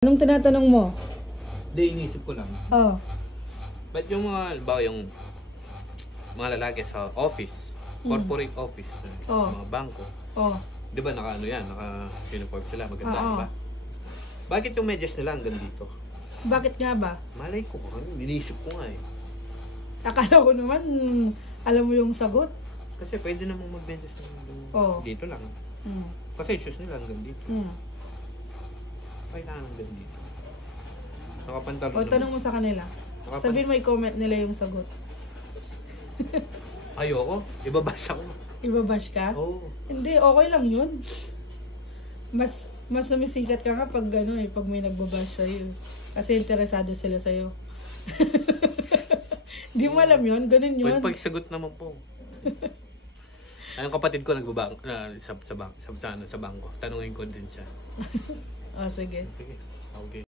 Anong tinatanong mo? Hindi, inisip ko lang. Oh. Ba't yung mga, halimbawa yung mga lalaki sa office, corporate office, mga bangko, Oh. di ba naka ano yan, naka-uniform sila, maganda, Oo. di ba? Bakit yung medyas nila hanggang dito? Bakit nga ba? Malay ko, inisip ko nga eh. Akala ko naman, alam mo yung sagot. Kasi pwede namang mag-medyas hanggang Oo. dito lang. Mm. Kasi shoes nila hanggang dito. Mm. Kailangan hanggang dito. Nakapantalon O, tanong mo sa kanila. Sabihin mo i-comment nila yung sagot. Ayoko, ibabasa ko. Ibabash ka? Oo. Hindi, okay lang yun. Mas sumisikat ka nga pag pag may nagbabash sa'yo. Kasi interesado sila sa'yo. Di mo alam yun, ganun yun. Pwede pagsagot naman po. Ang kapatid ko nagbabang sa bangko. Tanungin ko din siya. Oh, sige. Sige. Okay.